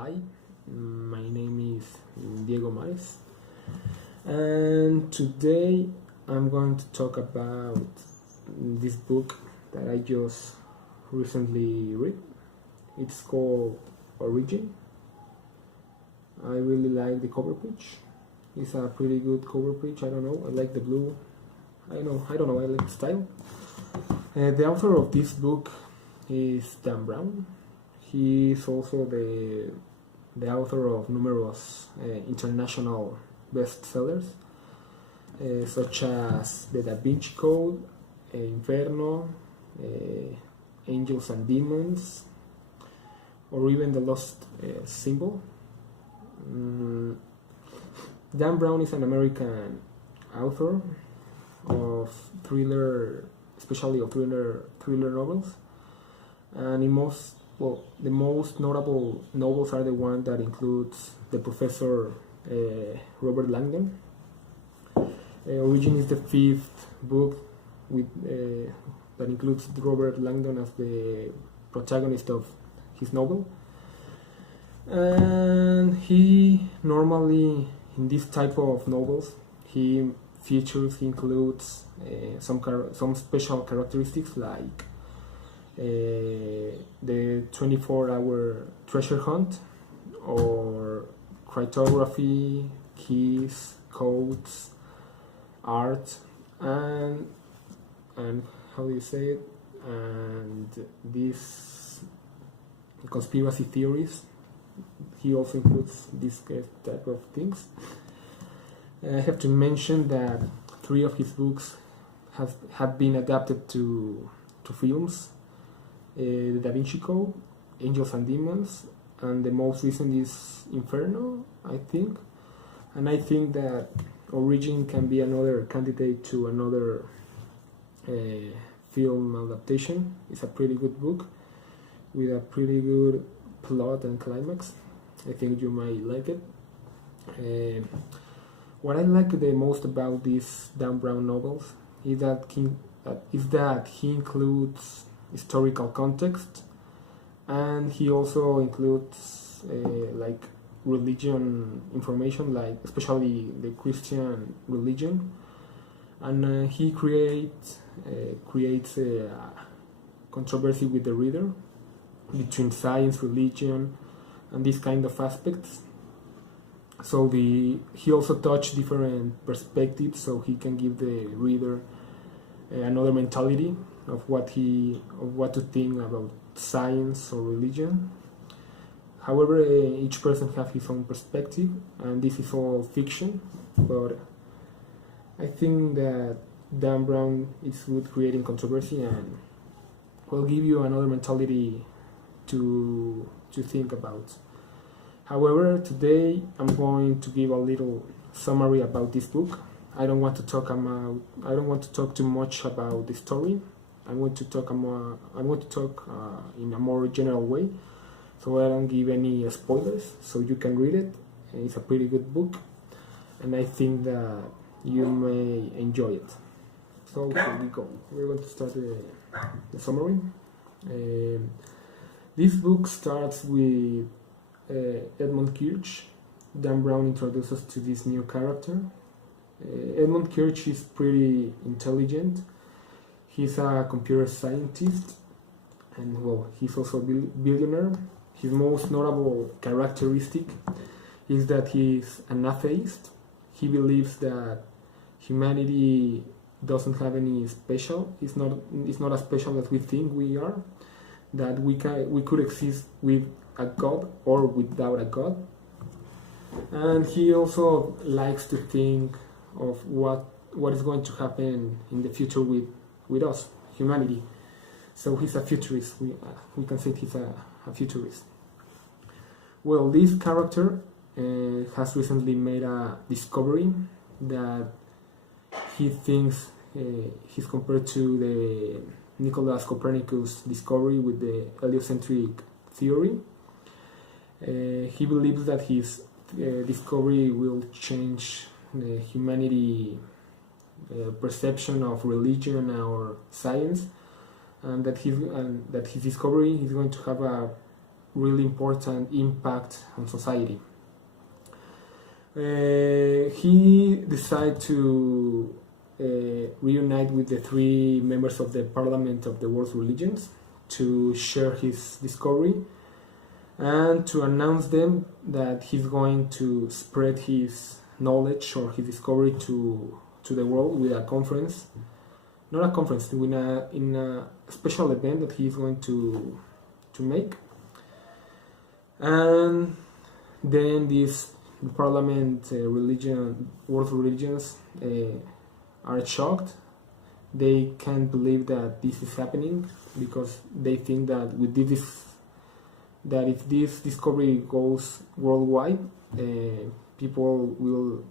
Hi, my name is Diego Mares, and today I'm going to talk about this book that I just recently read. It's called Origin. I really like the cover page. It's a pretty good cover page. I don't know. I like the blue. I don't know. I like the style. The author of this book is Dan Brown. He is also the author of numerous international bestsellers, such as The Da Vinci Code, Inferno, Angels and Demons, or even The Lost Symbol. Dan Brown is an American author of thriller, especially of thriller novels, and the most notable novels are the one that includes the Professor Robert Langdon. Origin is the fifth book that includes Robert Langdon as the protagonist of his novel. And he normally, in this type of novels, he includes some special characteristics like the 24-hour treasure hunt, or cryptography, keys, codes, art, and how do you say it? And these conspiracy theories. He also includes this type of things. I have to mention that 3 of his books have been adapted to films. The Da Vinci Code, Angels and Demons, and the most recent is Inferno, I think. And I think that Origin can be another candidate to another film adaptation. It's a pretty good book with a pretty good plot and climax. I think you might like it. What I like the most about these Dan Brown novels is that he includes historical context, and he also includes like religion information, like especially the Christian religion, and he creates a controversy with the reader between science, religion, and these kind of aspects. So he also touched different perspectives, so he can give the reader another mentality of what to think about science or religion. However, each person has his own perspective, and this is all fiction. But I think that Dan Brown is good creating controversy and will give you another mentality to think about. However, today I'm going to give a little summary about this book. I don't want to talk too much about the story. I want to talk in a more general way, so I don't give any spoilers, so you can read it. It's a pretty good book, and I think that you may enjoy it. So here we go. We're going to start the summary. This book starts with Edmund Kirch. Dan Brown introduces us to this new character. Edmund Kirch is pretty intelligent. He's a computer scientist, and he's also a billionaire. His most notable characteristic is that he's an atheist. He believes that humanity doesn't have any special. It's not as special as we think we are. That we could exist with a god or without a god. And he also likes to think of what is going to happen in the future with us, humanity. So he's a futurist. We can say he's a futurist. Well, this character has recently made a discovery that he thinks he's compared to the Nicolaus Copernicus discovery with the heliocentric theory. He believes that his discovery will change humanity perception of religion or science, and that his discovery is going to have a really important impact on society. He decided to reunite with the three members of the Parliament of the World's Religions to share his discovery and to announce them that he's going to spread his knowledge or his discovery to the world with a conference, not a conference, in a special event that he's going to make. And then this Parliament world religions are shocked. They can't believe that this is happening because they think that if this discovery goes worldwide, people will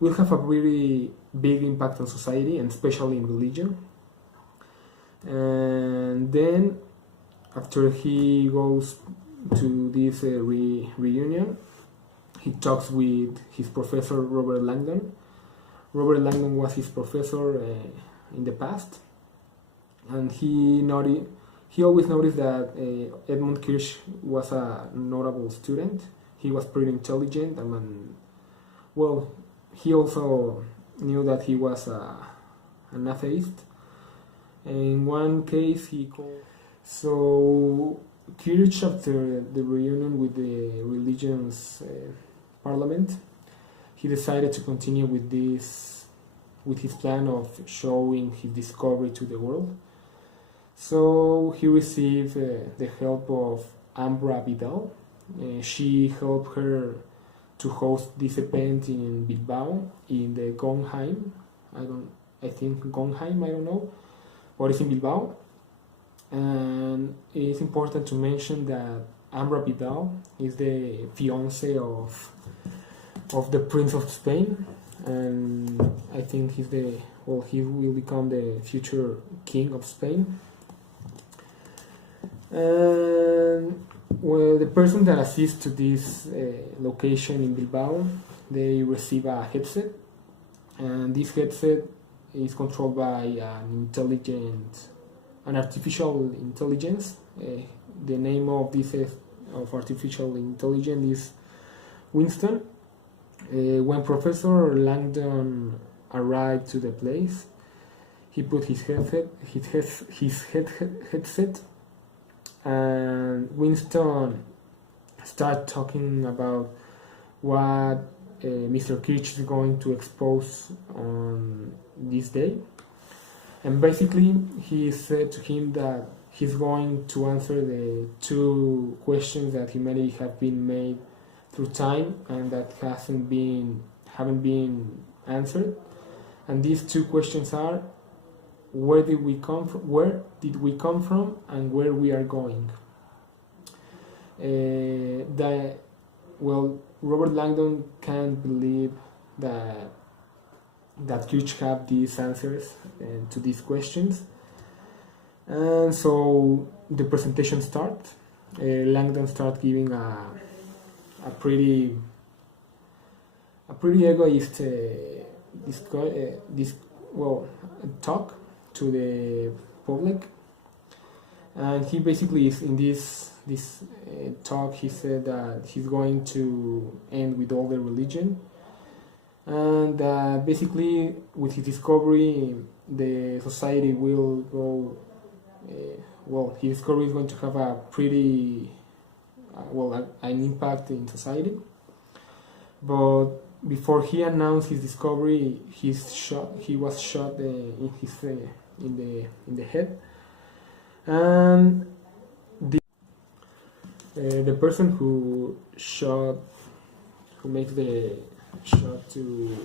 will have a really big impact on society, and especially in religion. And then after he goes to this reunion, he talks with his professor Robert Langdon. Robert Langdon was his professor in the past, and he always noticed that Edmund Kirsch was a notable student. He was pretty intelligent, and he also knew that he was an atheist. In one case, so Kirch, after the reunion with the religions parliament, he decided to continue with his plan of showing his discovery to the world. So he received the help of Ambra Vidal. She helped her to host this event in Bilbao, in the Guggenheim. I think Guggenheim, I don't know, but it's in Bilbao. And it's important to mention that Ambra Vidal is the fiance of the Prince of Spain, and I think he will become the future king of Spain. And the person that assists to this location in Bilbao, they receive a headset, and this headset is controlled by an artificial intelligence. The name of this of artificial intelligence is Winston. When Professor Langdon arrived to the place, he put his headset, and Winston started talking about what Mr. Kirch is going to expose on this day. And basically, he said to him that he's going to answer the two questions that humanity have been made through time and that haven't been answered. And these two questions are: where did we come from, and where we are going? Robert Langdon can't believe that Kirch have these answers to these questions, and so the presentation starts. Langdon starts giving a pretty egoist talk to the public, and he basically is in this talk. He said that he's going to end with all the religion, and basically with his discovery the society will go his discovery is going to have a pretty an impact in society. But before he announced his discovery, he was shot in the head, and the person who makes the shot to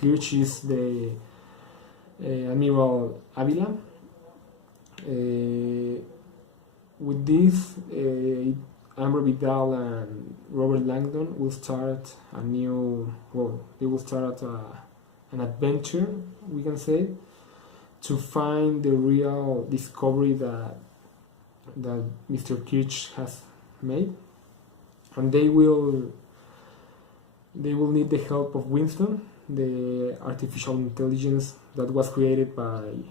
Kirch is the Admiral Avila. With this, Ambra Vidal and Robert Langdon will start they will start an adventure, we can say, to find the real discovery that Mr. Kirch has made, and they will need the help of Winston, the artificial intelligence that was created by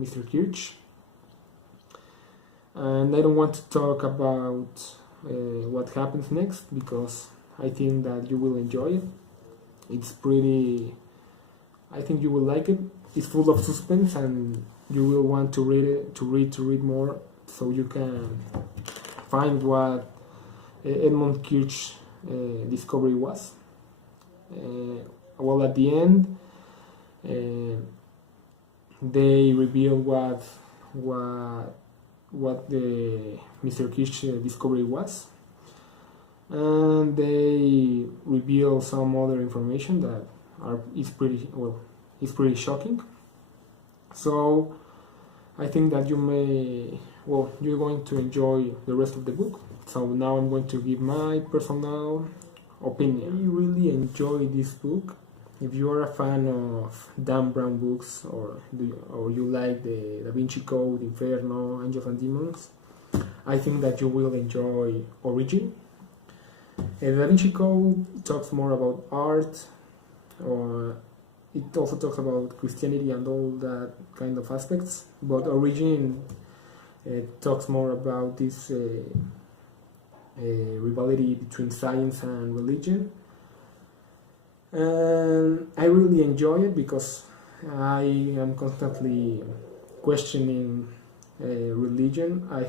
Mr. Kirch. and I don't want to talk about what happens next because I think that you will enjoy it. It's pretty. I think you will like it. It's full of suspense, and you will want to read it, to read more, so you can find what Edmund Kirch's discovery was. Well, at the end, they reveal what the Mr. Kirch discovery was, and they reveal some other information that is pretty shocking. So I think that you're going to enjoy the rest of the book. So now I'm going to give my personal opinion. I really enjoy this book. If you are a fan of Dan Brown books, or you like the Da Vinci Code, Inferno, Angels and Demons, I think that you will enjoy Origin. Da Vinci Code talks more about art, or it also talks about Christianity and all that kind of aspects, but Origin talks more about this rivalry between science and religion. And I really enjoy it because I am constantly questioning religion. I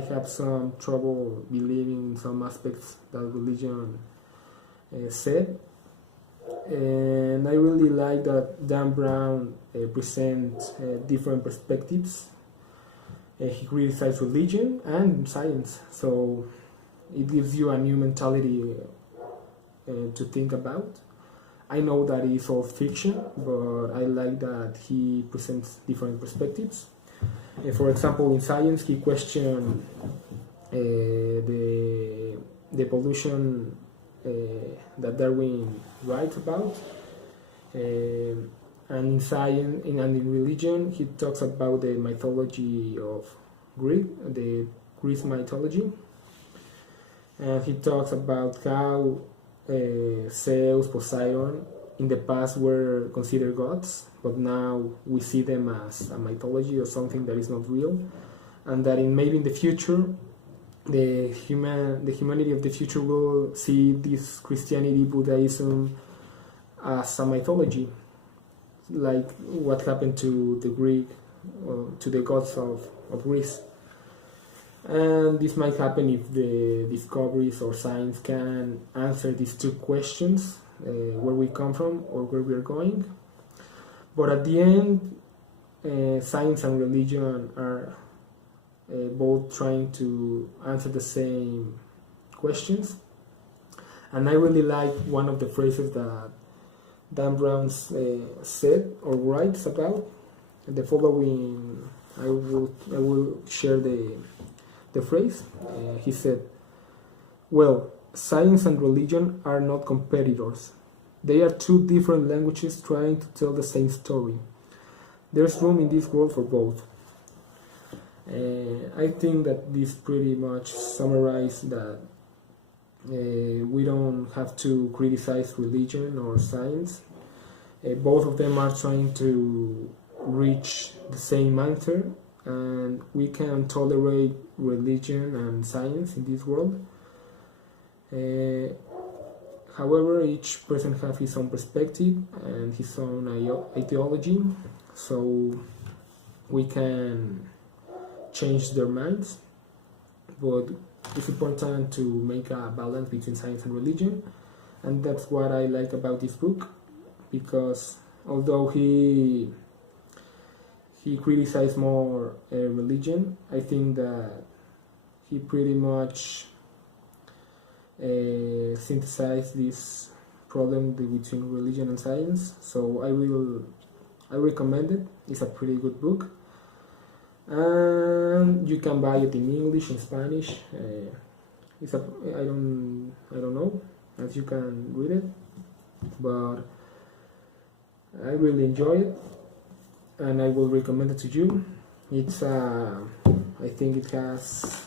have some trouble believing in some aspects that religion said, and I really like that Dan Brown presents different perspectives. He criticizes religion and science, so it gives you a new mentality to think about. I know that it's all fiction, but I like that he presents different perspectives. For example, in science, he questioned the evolution that Darwin writes about, and in science and in religion, he talks about the mythology of Greek, the Greek mythology, and he talks about how Zeus, Poseidon, in the past were considered gods, but now we see them as a mythology or something that is not real, and that maybe in the future, the humanity of the future will see this Christianity, Buddhism as a mythology, like what happened to the Greek, to the gods of Greece. And this might happen if the discoveries or science can answer these two questions, where we come from or where we are going. But at the end, science and religion are both trying to answer the same questions. And I really like one of the phrases that Dan Brown said or writes about. The following, I will share the phrase. He said, "Well, science and religion are not competitors. They are two different languages trying to tell the same story. There's room in this world for both." I think that this pretty much summarizes that we don't have to criticize religion or science. Both of them are trying to reach the same answer, and we can tolerate religion and science in this world. However, each person has his own perspective and his own ideology, so we can change their minds, but it's important to make a balance between science and religion, and that's what I like about this book, because although he criticized more religion, I think that he pretty much synthesized this problem between religion and science. So I recommend it. It's a pretty good book, and you can buy it in English, in Spanish. I don't know, as you can read it, but I really enjoy it, and I will recommend it to you. It's I think it has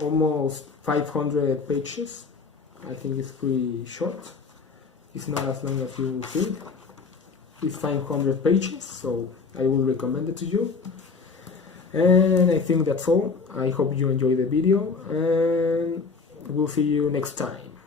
almost 500 pages. I think it's pretty short. It's not as long as you think. It's 500 pages, so I will recommend it to you. And I think that's all. I hope you enjoyed the video, and we'll see you next time.